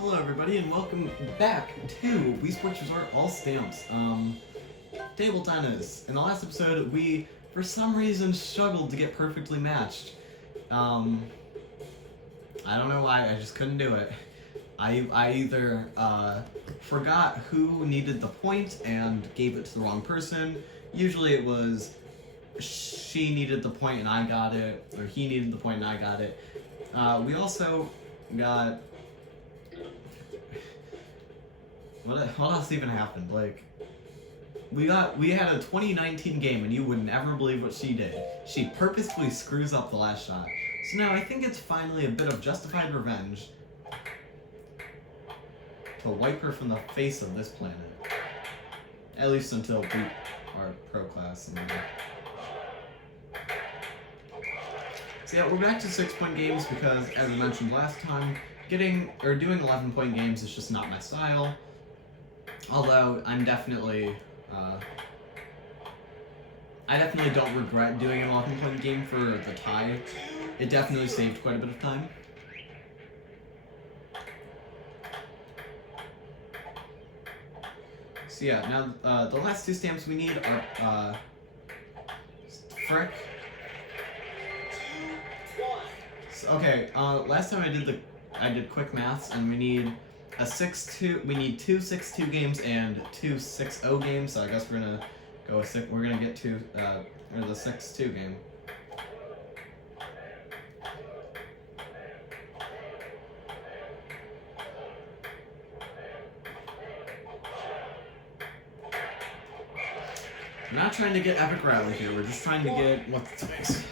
Hello everybody and welcome back to Wii Sports Resort All Stamps. Table tennis. In the last episode, we, for some reason, struggled to get perfectly matched. I don't know why, I just couldn't do it. I either forgot who needed the point and gave it to the wrong person. Usually it was she needed the point and I got it, or he needed the point and I got it. We also got... What else even happened? Like, we had a 2019 game and you would never believe what she did. She purposefully screws up the last shot. So now I think it's finally a bit of justified revenge to wipe her from the face of this planet. At least until we are pro class. So yeah, we're back to 6-point games because, as I mentioned last time, doing 11-point games is just not my style. Although I'm definitely, I definitely don't regret doing an 11-point game for the tie. It definitely saved quite a bit of time. So yeah, now the last two stamps we need are frick. So, okay, last time I did quick maths, and we need a 6-2. We need two 6-2 games and two 6-0 games. So I guess we're gonna go with we're gonna get to the 6-2 game. We're not trying to get epic rally here. We're just trying to get what's the face.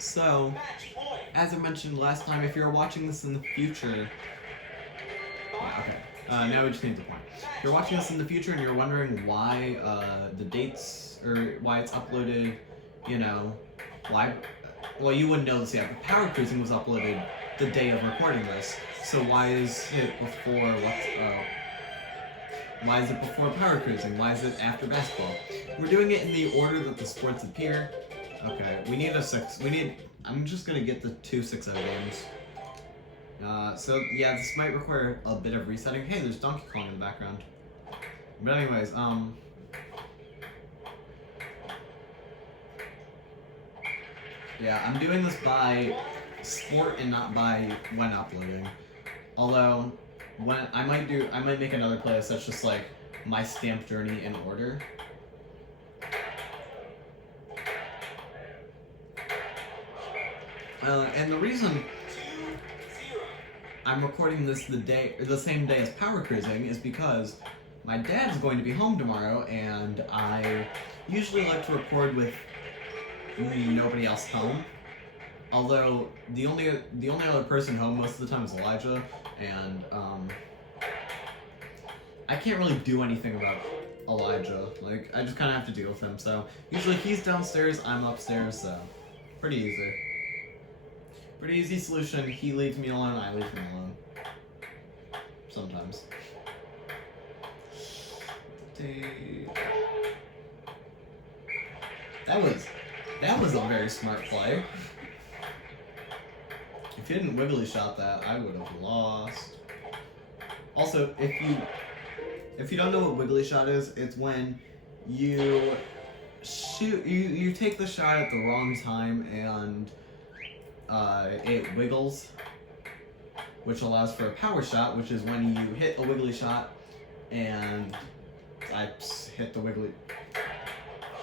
So, as I mentioned last time, if you're watching this in the future... Yeah, okay. Now we just need the point. If you're watching this in the future and you're wondering why the dates, or why it's uploaded, you know, why... Well, you wouldn't know this yet, but Power Cruising was uploaded the day of recording this. So why is it before why is it before Power Cruising? Why is it after basketball? We're doing it in the order that the sports appear. Okay, we need a 6. I'm just gonna get the two 6-0 games. So yeah, this might require a bit of resetting. Hey, there's Donkey Kong in the background. But anyways, yeah, I'm doing this by sport and not by when uploading. Although, I might make another playlist that's just like my stamp journey in order. And the reason I'm recording this the same day as Power Cruising is because my dad's going to be home tomorrow, and I usually like to record with nobody else home. Although the only other person home most of the time is Elijah, and I can't really do anything about Elijah. Like, I just kind of have to deal with him. So usually he's downstairs, I'm upstairs. So pretty easy. Pretty easy solution. He leaves me alone, I leave him alone. Sometimes. That was a very smart play. If you didn't wiggly shot that, I would have lost. Also, if you don't know what wiggly shot is, it's when you shoot, you take the shot at the wrong time and it wiggles, which allows for a power shot, which is when you hit a wiggly shot and I hit the wiggly.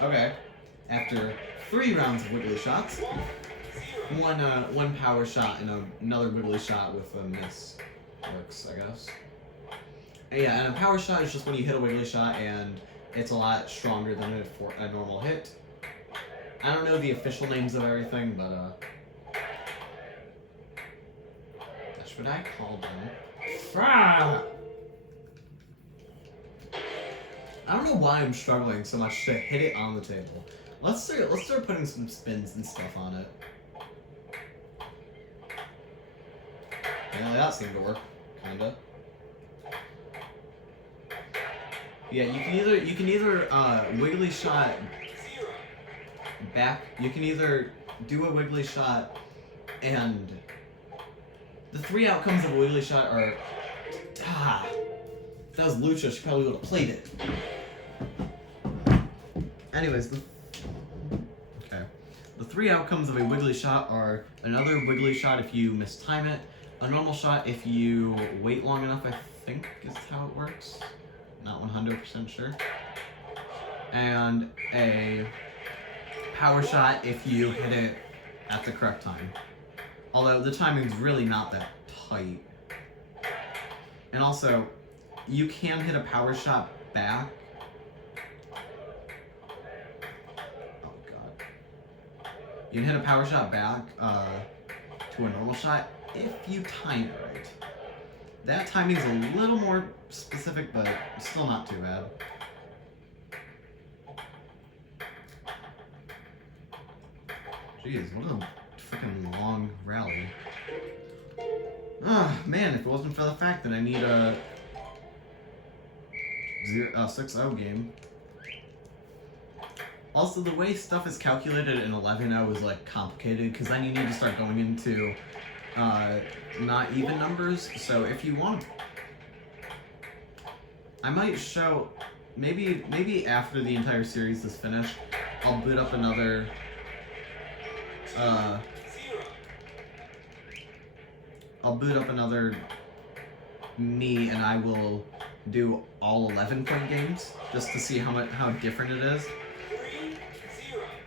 Okay, after 3 rounds of wiggly shots, one power shot and another wiggly shot with a miss works, I guess. And yeah, and a power shot is just when you hit a wiggly shot and it's a lot stronger than a normal hit. I don't know the official names of everything, but that's what I call them. I don't know why I'm struggling so much to hit it on the table. Let's start putting some spins and stuff on it. Yeah, that seemed to work, kinda. Yeah, you can either wiggly shot back. You can either do a wiggly shot, and the 3 outcomes of a wiggly shot are if that was Lucia, she probably would have played it. Anyways, the 3 outcomes of a wiggly shot are another wiggly shot if you mistime it, a normal shot if you wait long enough, I think is how it works. Not 100% sure. And a power shot if you hit it at the correct time. Although the timing's really not that tight. And also, you can hit a power shot back. Oh god. You can hit a power shot back to a normal shot if you time it right. That timing's a little more specific, but still not too bad. Jeez, what a freaking long rally. Ah, man, if it wasn't for the fact that I need a 6-0 game. Also, the way stuff is calculated in 11-0 is like complicated, because then you need to start going into not even numbers. So if you want, I might show, maybe after the entire series is finished, I'll boot up another me, and I will do all 11-point games just to see how different it is.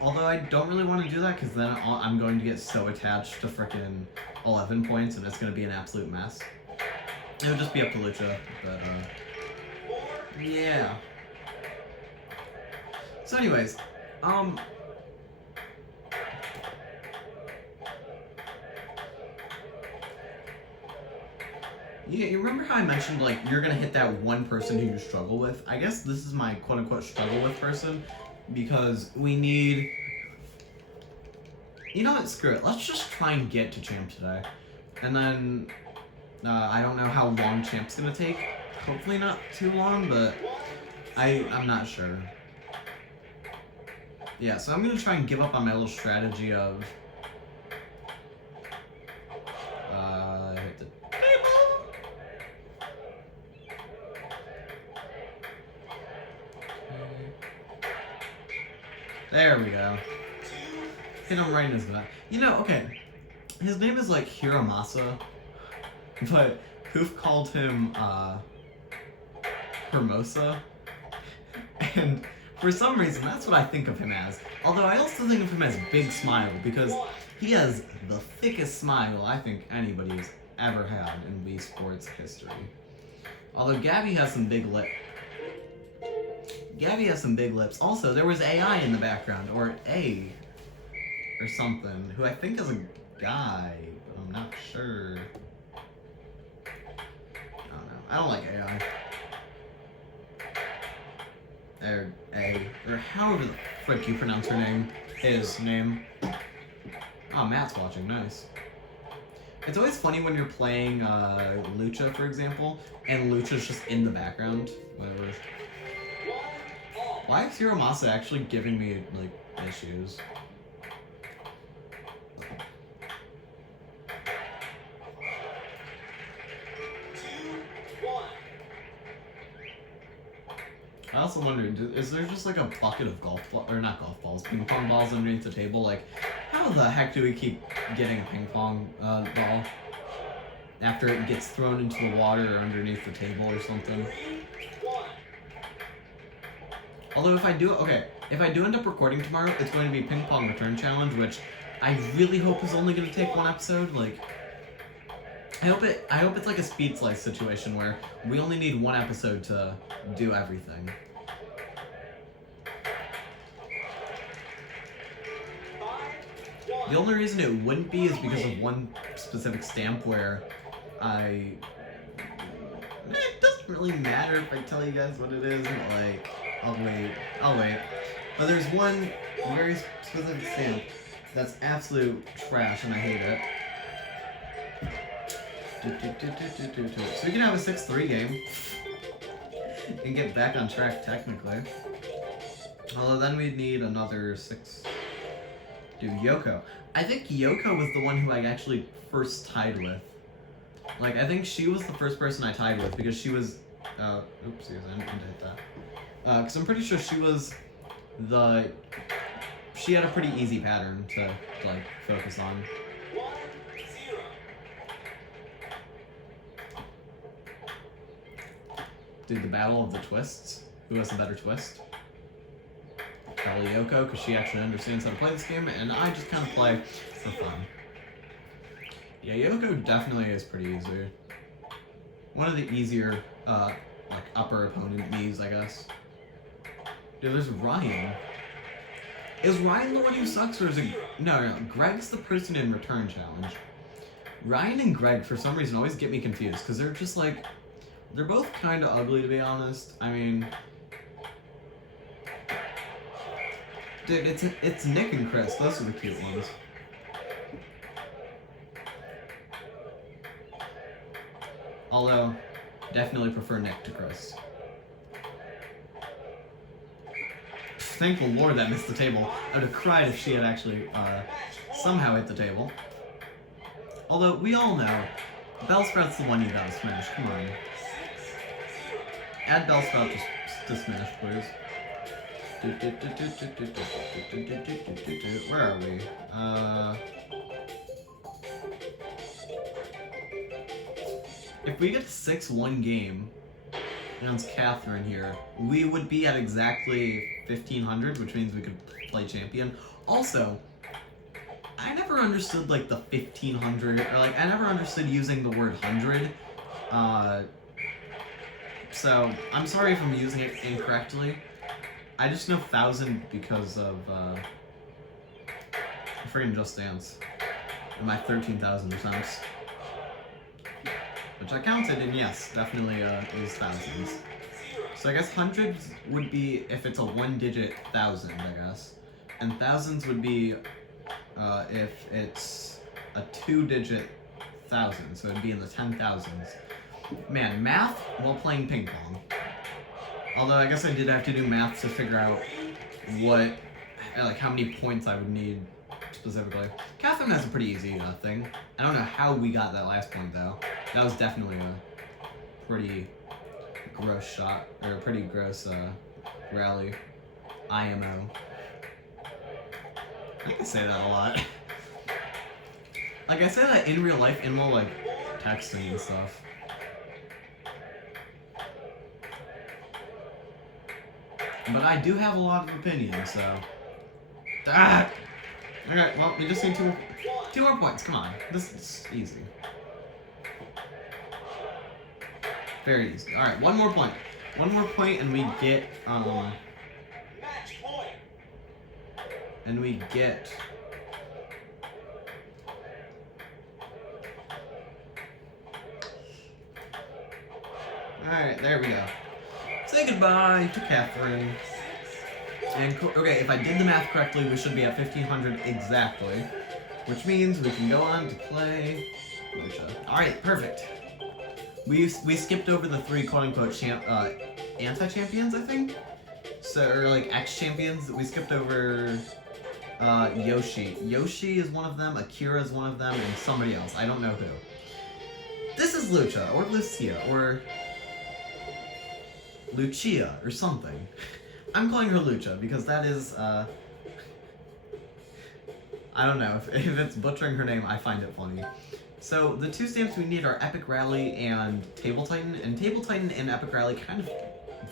Although I don't really want to do that, because then I'm going to get so attached to frickin' 11 points and it's going to be an absolute mess. It would just be up to Lucia, but yeah. So anyways, yeah, you remember how I mentioned, like, you're gonna hit that one person who you struggle with? I guess this is my quote-unquote struggle with person, because we need... You know what, screw it. Let's just try and get to Champ today. And then, I don't know how long Champ's gonna take. Hopefully not too long, but I'm not sure. Yeah, so I'm gonna try and give up on my little strategy of... hit the table! There we go. Hit him right in his gut. You know, okay. His name is like Hiramasa, but Poof called him Hermosa. And for some reason, that's what I think of him as. Although I also think of him as Big Smile, because he has the thickest smile I think anybody's ever had in Wii Sports history. Although Gabby has some big lips. Also, there was AI in the background, or A, or something, who I think is a guy, but I'm not sure. I don't know. I don't like AI. Or A, or however the frick you pronounce her name, his name. Oh, Matt's watching, nice. It's always funny when you're playing Lucia, for example, and Lucia's just in the background. Whatever. Why is Hiramasa actually giving me, like, issues? I also wonder, is there just like a bucket of golf balls, or not golf balls, ping pong balls underneath the table? Like, how the heck do we keep getting a ping pong ball after it gets thrown into the water or underneath the table or something? Although if I do end up recording tomorrow, it's going to be Ping Pong Return Challenge, which I really hope is only going to take 1 episode. Like, I hope it's like a Speed Slice situation where we only need 1 episode to do everything. The only reason it wouldn't be is because of one specific stamp where it doesn't really matter if I tell you guys what it is, like, I'll wait. But there's one very specific stamp that's absolute trash, and I hate it. So we can have a 6-3 game and get back on track technically. Although then we'd need another 6. Dude, Yoko. I think Yoko was the one who I actually first tied with. Like, I think she was the first person I tied with because she was. Oopsies, I didn't mean to hit that. Because I'm pretty sure she was the. She had a pretty easy pattern to like focus on. Dude, the battle of the twists. Who has the better twist? Probably Yoko, because she actually understands how to play this game, and I just kind of play for fun. Yeah, Yoko definitely is pretty easy. One of the easier, like, upper opponent knees, I guess. Dude, there's Ryan. Is Ryan the one who sucks, or is it... No, Greg's the person in Return Challenge. Ryan and Greg, for some reason, always get me confused, because they're just, like... They're both kind of ugly, to be honest. I mean... Dude, it's Nick and Chris. Those are the cute ones. Although, definitely prefer Nick to Chris. Thank the Lord that missed the table. I would have cried if she had actually somehow hit the table. Although, we all know, Bellsprout's the one you gotta smash. Come on. Add Bellsprout to smash, please. Where are we? If we get a 6-1 game against Catherine here, we would be at exactly 1500, which means we could play champion. Also, I never understood like the 1500, or like I never understood using the word 100. So I'm sorry if I'm using it incorrectly. I just know 1000 because of friggin' Just Dance and my 13,000 attempts, which I counted, and yes, definitely is thousands. So I guess hundreds would be if it's a 1-digit 1000, I guess, and thousands would be if it's a 2-digit 1000, so it'd be in the 10,000s. Man, math while playing ping pong. Although I guess I did have to do math to figure out what, like how many points I would need specifically. Catherine has a pretty easy thing. I don't know how we got that last point though. That was definitely a pretty gross shot, or a pretty gross rally. IMO. I can say that a lot. Like I say that in real life, in more like texting and stuff. But I do have a lot of opinions, so... Ah! Alright, well, we just need two more points, come on. This is easy. Very easy. Alright, one more point. One more point and we get, Alright, there we go. Say goodbye to Catherine. And okay, if I did the math correctly, we should be at 1500 exactly, which means we can go on to play Lucia. All right, perfect. We skipped over the 3 quote-unquote anti-champions, I think. So, or like ex-champions. We skipped over Yoshi. Yoshi is one of them. Akira is one of them, and somebody else. I don't know who. This is Lucia or Lucia or Lucia or something. I'm calling her Lucia because that is, I don't know, if it's butchering her name, I find it funny. So the 2 stamps we need are Epic Rally and Table Titan, and Table Titan and Epic Rally kind of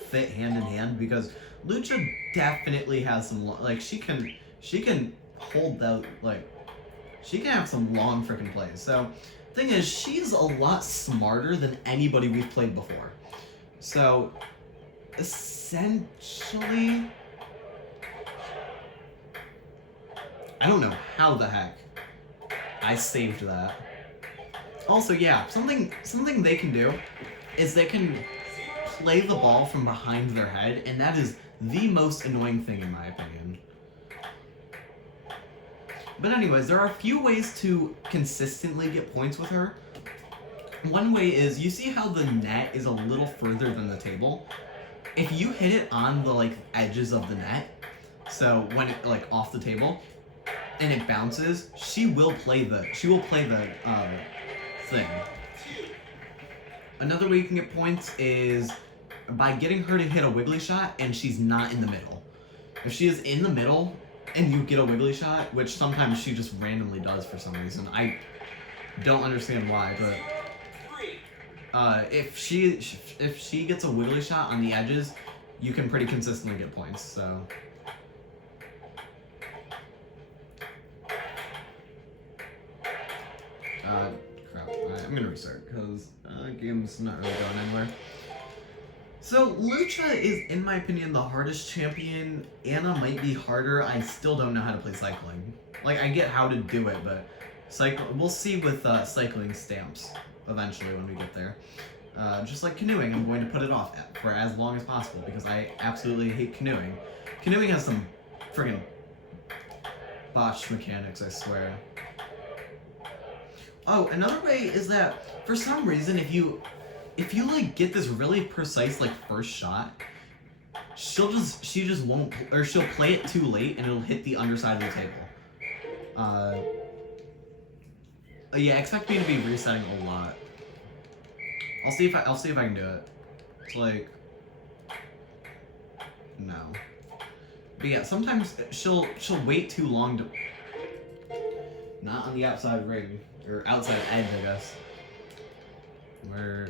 fit hand in hand because Lucia definitely has some, like, she can hold that, like, she can have some long freaking plays. So, thing is, she's a lot smarter than anybody we've played before. So, essentially, I don't know how the heck I saved that. Also, yeah, something they can do is they can play the ball from behind their head, and that is the most annoying thing in my opinion. But anyways, there are a few ways to consistently get points with her. One way is, you see how the net is a little further than the table? If you hit it on the like edges of the net, so when it like off the table, and it bounces, she will play the thing. Another way you can get points is by getting her to hit a wiggly shot and she's not in the middle. If she is in the middle and you get a wiggly shot, which sometimes she just randomly does for some reason, I don't understand why, but if she gets a wiggly shot on the edges, you can pretty consistently get points. So. Crap. I'm gonna restart because game's not really going anywhere. So Lucia is, in my opinion, the hardest champion. Anna might be harder. I still don't know how to play cycling. Like, I get how to do it, but we'll see with cycling stamps eventually when we get there. Just like canoeing, I'm going to put it off for as long as possible because I absolutely hate canoeing. Canoeing has some friggin' botched mechanics, I swear. Oh, another way is that for some reason, if you like get this really precise like first shot, she just won't, or she'll play it too late and it'll hit the underside of the table. Yeah, expect me to be resetting a lot. I'll see if I can do it. It's like, no. But yeah, sometimes she'll wait too long to, not on the outside ring. Or outside edge, I guess. Where?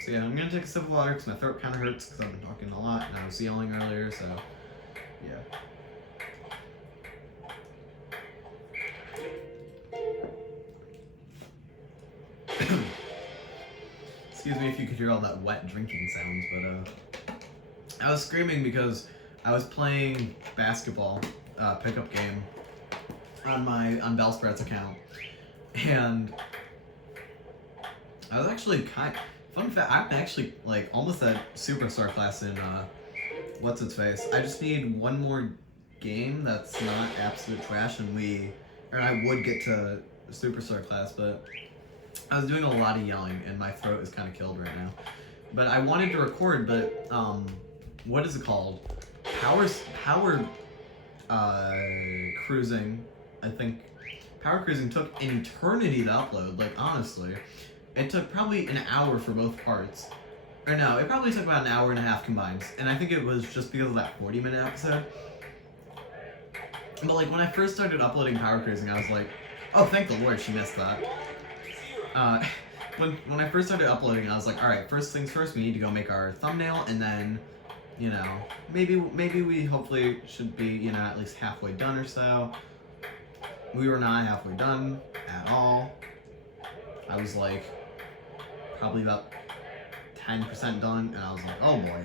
So yeah, I'm gonna take a sip of water because my throat kind of hurts because I've been talking a lot and I was yelling earlier, so yeah. Excuse me if you could hear all that wet drinking sounds, but I was screaming because I was playing basketball, pickup game, on Bellsprout's account, and I was actually fun fact, I'm actually like almost at superstar class in what's its face. I just need one more game that's not absolute trash and I would get to superstar class, but I was doing a lot of yelling and my throat is kind of killed right now. But I wanted to record, but what is it called? Power cruising. I think Power Cruising took an eternity to upload, like honestly. It took probably an hour for both parts. Or no, it probably took about an hour and a half combined. And I think it was just because of that 40-minute episode. But like when I first started uploading Power Cruising, I was like, oh, thank the Lord she missed that. When I first started uploading, I was like, alright, first things first, we need to go make our thumbnail, and then, you know, maybe we hopefully should be, you know, at least halfway done or so. We were not halfway done at all. I was like probably about 10% done, and I was like, oh boy.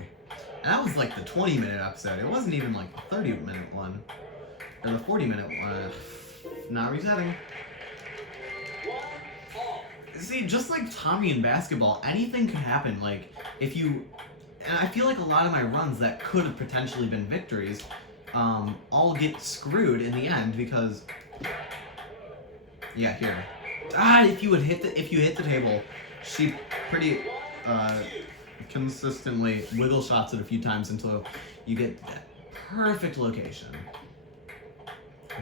And that was like the 20-minute episode. It wasn't even like the 30-minute one. Or the 40-minute one. Not resetting. See, just like Tommy in basketball, anything could happen. Like, if you... And I feel like a lot of my runs that could have potentially been victories all get screwed in the end because... Yeah, here. If you hit the table, she pretty consistently wiggle shots it a few times until you get that perfect location.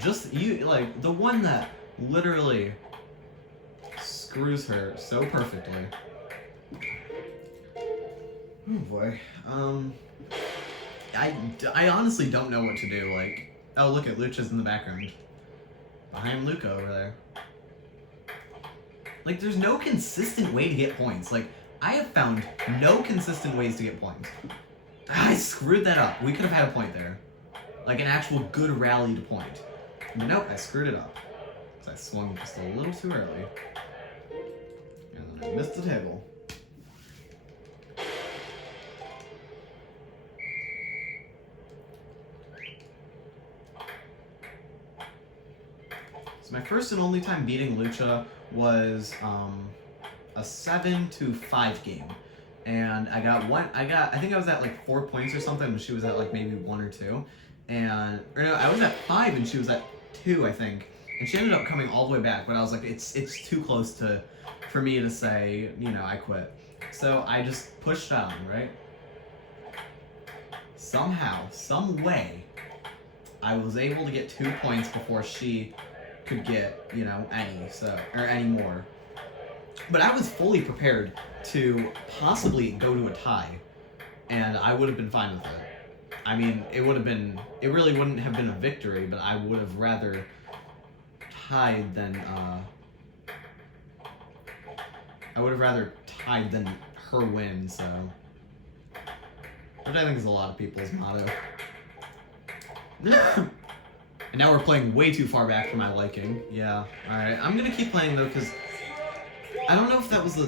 Just like the one that literally screws her so perfectly. Oh boy. I honestly don't know what to do. Like, oh look at Lucia's in the background. Behind Luca over there. Like, there's no consistent way to get points. Like, I have found no consistent ways to get points. I screwed that up. We could have had a point there. Like, an actual good rally to point. But nope, I screwed it up. Because I swung just a little too early. And then I missed the table. So my first and only time beating Lucia was a 7-5 game, and I think I was at like 4 points or something, and she was at like maybe 1 or 2, or no, I was at 5 and she was at 2, I think. And she ended up coming all the way back, but I was like, it's too close for me to say, you know, I quit. So I just pushed on, right? Somehow, some way, I was able to get 2 points before she could get, you know, any more. But I was fully prepared to possibly go to a tie, and I would have been fine with it. I mean, it really wouldn't have been a victory, but I would have rather tied than, her win, so. Which I think is a lot of people's motto. And now we're playing way too far back for my liking. Yeah, alright. I'm gonna keep playing though, because I don't know if that was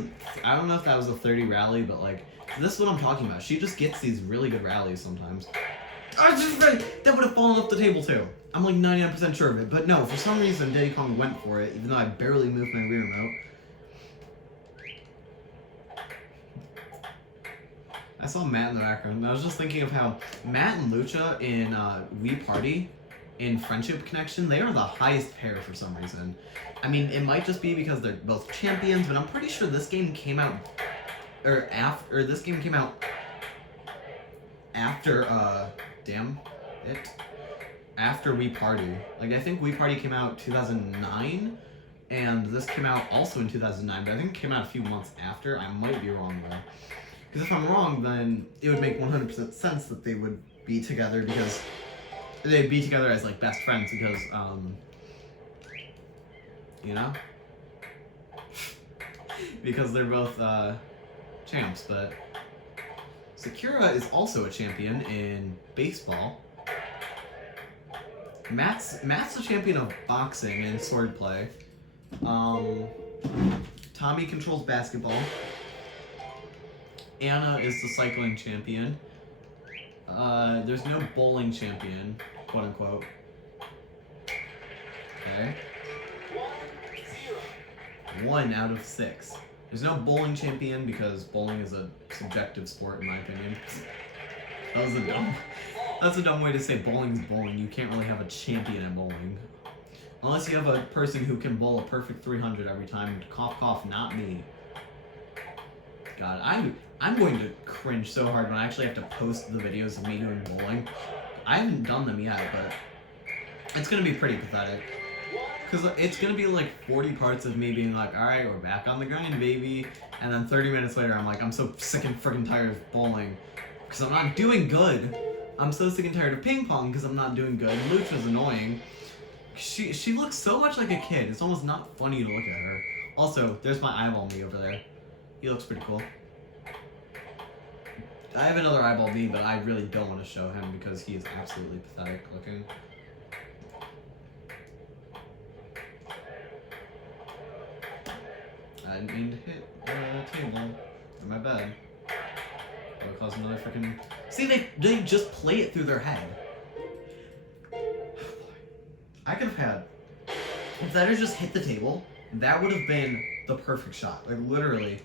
a 30 rally, but like, this is what I'm talking about. She just gets these really good rallies sometimes. I was just right! That would have fallen off the table too. I'm like 99% sure of it, but no, for some reason Diddy Kong went for it, even though I barely moved my Wii remote. I saw Matt in the background, and I was just thinking of how Matt and Lucia in Wii Party, in Friendship Connection, they are the highest pair for some reason. I mean, it might just be because they're both champions, but I'm pretty sure this game came out, after, after Wii Party. Like, I think Wii Party came out 2009, and this came out also in 2009, but I think it came out a few months after. I might be wrong, though. Because if I'm wrong, then it would make 100% sense that they would be together, because they'd be together as, like, best friends, because, you know? Because they're both, champs, but Sakura is also a champion in baseball. Matt's a champion of boxing and swordplay. Tommy controls basketball. Anna is the cycling champion. There's no bowling champion, quote unquote. Okay. 1 out of 6. There's no bowling champion because bowling is a subjective sport, in my opinion. That's a dumb way to say bowling's bowling. You can't really have a champion at bowling. Unless you have a person who can bowl a perfect 300 every time. Cough, cough, not me. God, I'm going to cringe so hard when I actually have to post the videos of me doing bowling. I haven't done them yet, but it's going to be pretty pathetic. Because it's going to be like 40 parts of me being like, alright, we're back on the grind, baby. And then 30 minutes later, I'm like, I'm so sick and freaking tired of bowling. Because I'm not doing good. I'm so sick and tired of ping pong because I'm not doing good. Lucia's annoying. She looks so much like a kid. It's almost not funny to look at her. Also, there's my eyeball me over there. He looks pretty cool. I have another eyeball me, but I really don't want to show him because he is absolutely pathetic looking. I didn't mean to hit the table or my bed. That would cause another freaking... See, they just play it through their head. I could have had... If that had just hit the table, that would have been the perfect shot. Like, literally,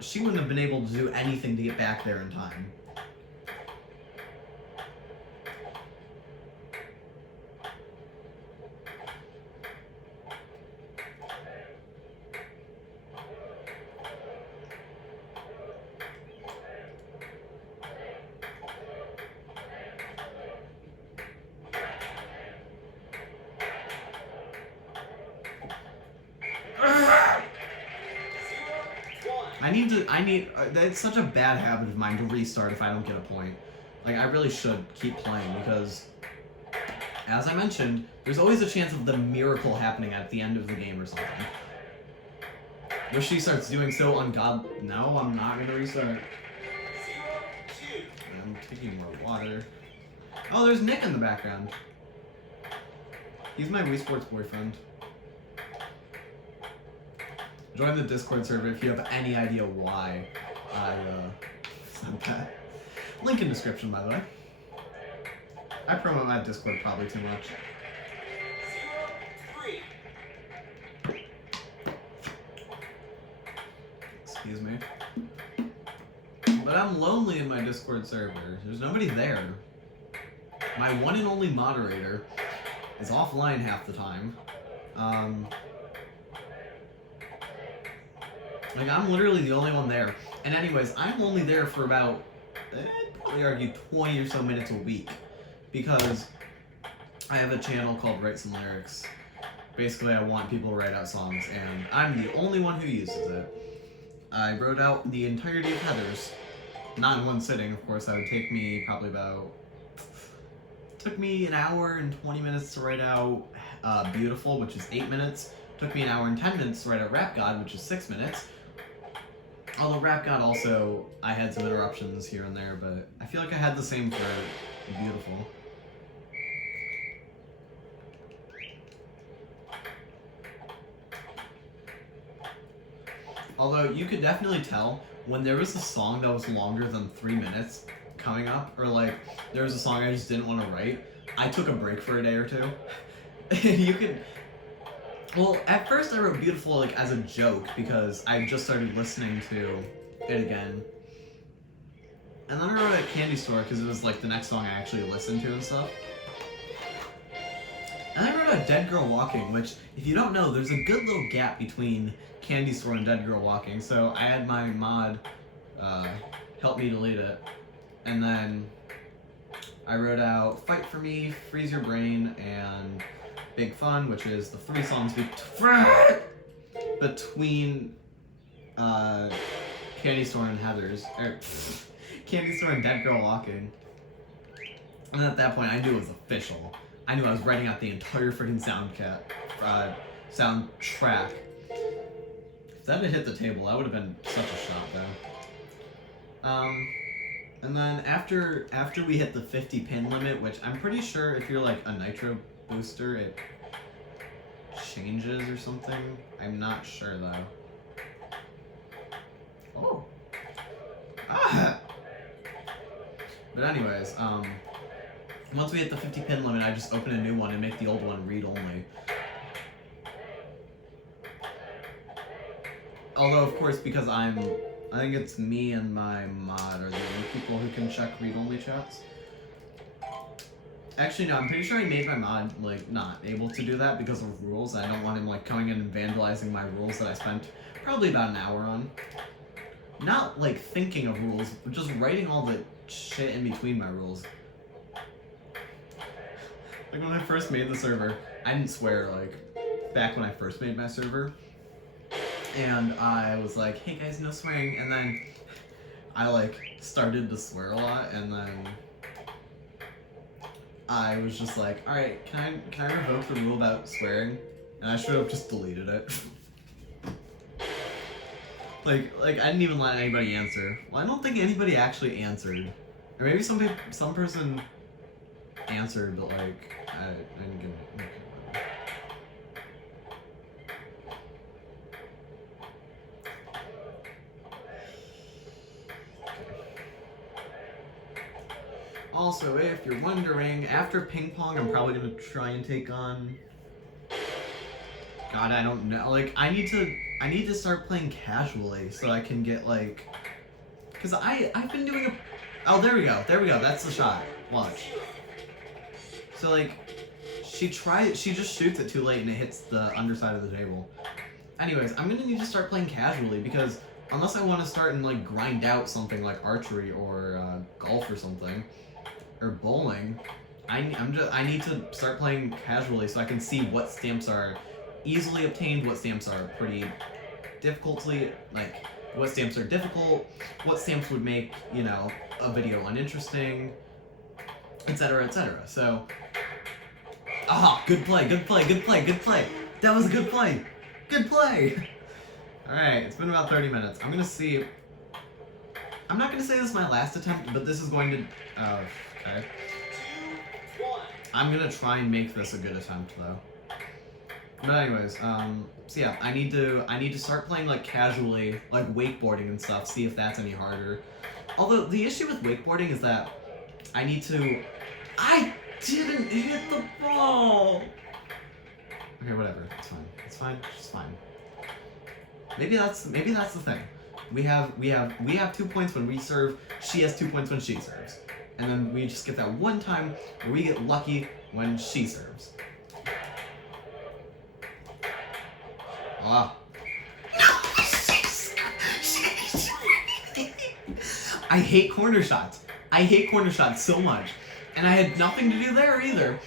she wouldn't have been able to do anything to get back there in time. It's such a bad habit of mine to restart if I don't get a point. Like, I really should keep playing because, as I mentioned, there's always a chance of the miracle happening at the end of the game or something. Where she starts doing so ungodly. No, I'm not gonna restart. I'm taking more water. Oh, there's Nick in the background. He's my Wii Sports boyfriend. Join the Discord server if you have any idea why I sent that. Link in description, by the way. I promote my Discord probably too much. 0-3. Excuse me. But I'm lonely in my Discord server. There's nobody there. my one and only moderator is offline half the time. Like, I'm literally the only one there. And anyways, I'm only there for about, I'd probably argue 20 or so minutes a week. Because I have a channel called Write Some Lyrics. Basically, I want people to write out songs, and I'm the only one who uses it. I wrote out the entirety of Heathers. Not in one sitting, of course. That would take me probably about... Took me an hour and 20 minutes to write out Beautiful, which is 8 minutes. Took me an hour and 10 minutes to write out Rap God, which is 6 minutes. Although Rap God also, I had some interruptions here and there, but I feel like I had the same for Beautiful. Although you could definitely tell when there was a song that was longer than 3 minutes coming up, or like there was a song I just didn't want to write, I took a break for a day or two. You could... Well, at first I wrote Beautiful like as a joke because I just started listening to it again. And then I wrote at Candy Store because it was like the next song I actually listened to and stuff. And I wrote out Dead Girl Walking, which, if you don't know, there's a good little gap between Candy Store and Dead Girl Walking, so I had my mod help me delete it. And then I wrote out Fight For Me, Freeze Your Brain, and Big Fun, which is the 3 songs between Candy Store and Heathers, or Candy Store and Dead Girl Walking. And at that point, I knew it was official. I knew I was writing out the entire freaking soundtrack. If that had hit the table, that would have been such a shot, though. And then after we hit the 50 pin limit, which I'm pretty sure if you're like a nitro booster, it changes or something. I'm not sure though. Oh. Ah. But anyways, once we hit the 50 pin limit, I just open a new one and make the old one read only. Although, of course, because I think it's me and my mod are the only people who can check read-only chats. Actually, no, I'm pretty sure I made my mod, like, not able to do that because of rules. I don't want him, like, coming in and vandalizing my rules that I spent probably about an hour on. Not, like, thinking of rules, but just writing all the shit in between my rules. Like, when I first made the server, I didn't swear, like, back when I first made my server. And I was like, hey guys, no swearing, and then I, like, started to swear a lot, and then I was just like, alright, can I revoke the rule about swearing? And I should have just deleted it. like, I didn't even let anybody answer. Well, I don't think anybody actually answered. Or maybe some person answered, but, like, I didn't give it. Okay. Also, if you're wondering, after ping pong, I'm probably gonna try and take on... God, I don't know. Like, I need to start playing casually so I can get, like... Because I've been doing a... Oh, there we go. That's the shot. Watch. So, like, she just shoots it too late and it hits the underside of the table. Anyways, I'm gonna need to start playing casually because unless I want to start and, like, grind out something like archery or golf or something, or bowling, I need to start playing casually so I can see what stamps are easily obtained, what stamps are pretty difficultly, like, what stamps are difficult, what stamps would make, you know, a video uninteresting, etc., etc. So, good play. That was a good play. Good play. All right, it's been about 30 minutes. I'm gonna see. I'm not gonna say this is my last attempt, but this is going to. Okay. I'm gonna try and make this a good attempt, though. But anyways, so yeah, I need to start playing, like, casually, like wakeboarding and stuff. See if that's any harder. Although the issue with wakeboarding is that I didn't hit the ball. Okay, whatever. It's fine. Maybe that's the thing. We have 2 points when we serve. She has 2 points when she serves. and then we just get that one time where we get lucky when she serves. Ah. I hate corner shots. I hate corner shots so much. And I had nothing to do there either.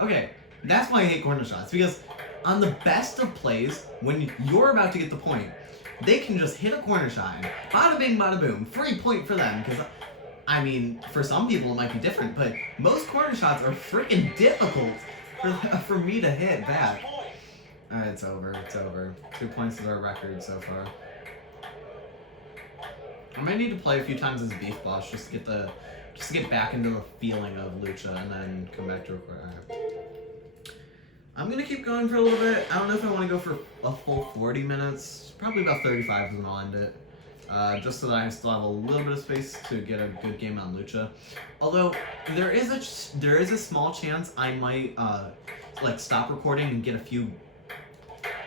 Okay, that's why I hate corner shots. Because on the best of plays, when you're about to get the point, they can just hit a corner shot and bada bing, bada boom. Free point for them. Because, I mean, for some people it might be different, but most corner shots are freaking difficult for me to hit back. Alright, it's over. It's over. 2 points is our record so far. I might need to play a few times as Beef Boss just to get back into the feeling of Lucia and then come back to record. Right. I'm gonna keep going for a little bit. I don't know if I want to go for a full 40 minutes. Probably about 35 is when I'll end it. Just so that I still have a little bit of space to get a good game on Lucia. Although there is a small chance I might like stop recording and get a few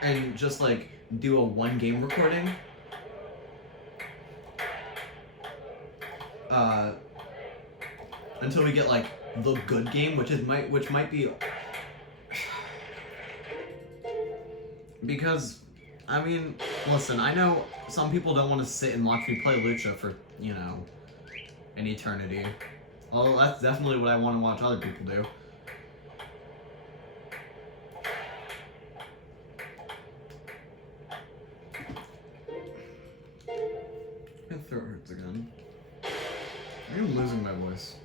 and just like do a 1 game recording. Until we get like the good game, which might be because I mean, listen, I know some people don't want to sit and watch me play Lucia for, you know, an eternity. Although that's definitely what I want to watch other people do. My throat hurts again. I'm losing my voice.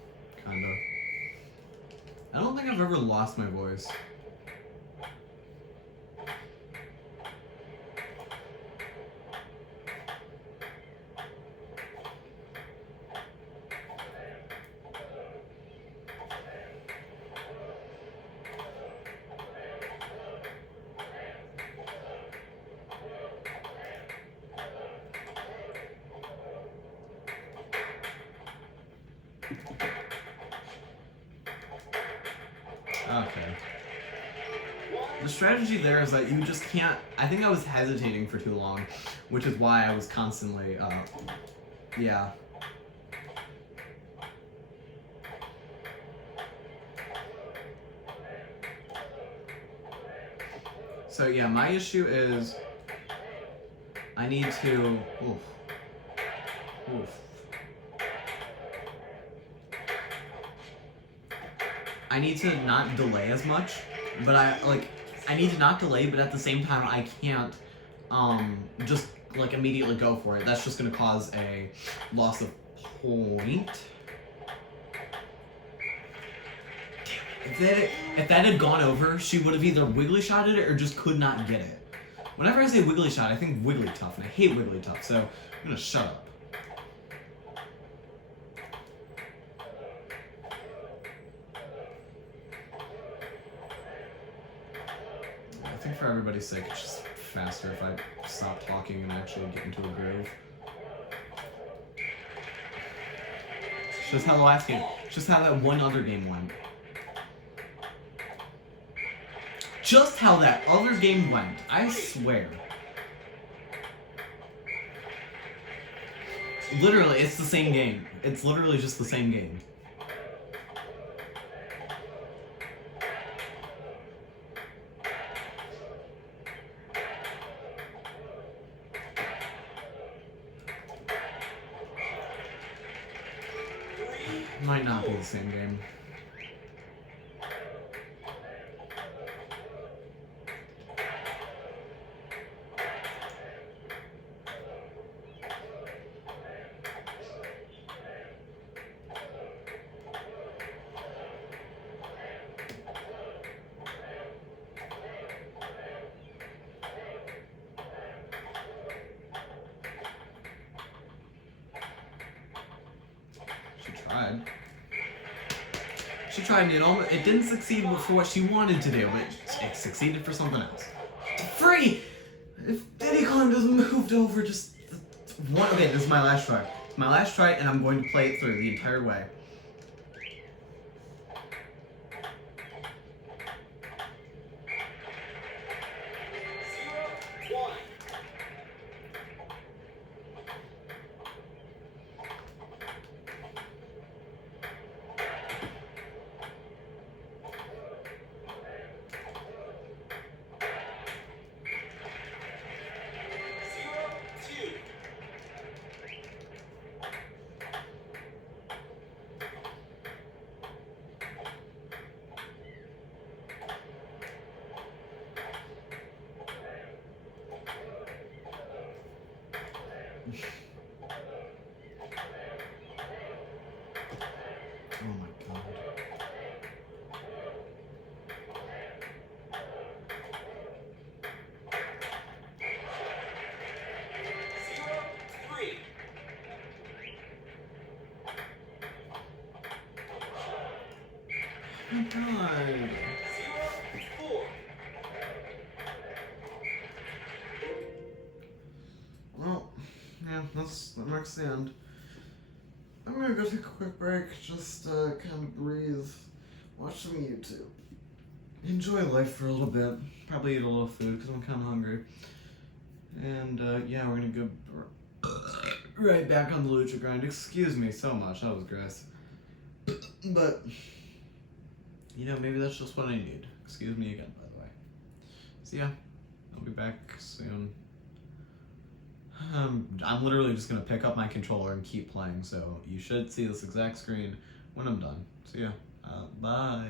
Kinda. I don't think I've ever lost my voice. Okay. The strategy there is that you just can't... I think I was hesitating for too long, which is why I was constantly, yeah. So yeah, my issue is I need to... Oof. I need to not delay as much, but I need to not delay, but at the same time I can't just like immediately go for it. That's just gonna cause a loss of point. If that had gone over, she would have either wiggly shotted it or just could not get it. Whenever I say wiggly shot, I think wiggly tough, and I hate wiggly tough, so I'm gonna shut up. I think for everybody's sake, it's just faster if I stop talking and actually get into a groove. It's just how the last game, it's just how that one other game went. Just how that other game went, I swear. Literally, it's the same game. It's literally just the same game. Might not be the same game. She tried and it didn't succeed for what she wanted to do, but it succeeded for something else. Free! If Diddy Kong just moved over just one... Okay, this is my last try. It's my last try, and I'm going to play it through the entire way. that marks the end. I'm gonna go take a quick break, just kind of breathe, watch some YouTube, enjoy life for a little bit, probably eat a little food because I'm kind of hungry, and yeah, we're gonna go right back on the lucha grind. Excuse me so much, that was gross, but you know, maybe that's just what I need. Excuse me again, by the way. So yeah, I'll be back soon. I'm literally just gonna pick up my controller and keep playing, so you should see this exact screen when I'm done. So yeah, bye.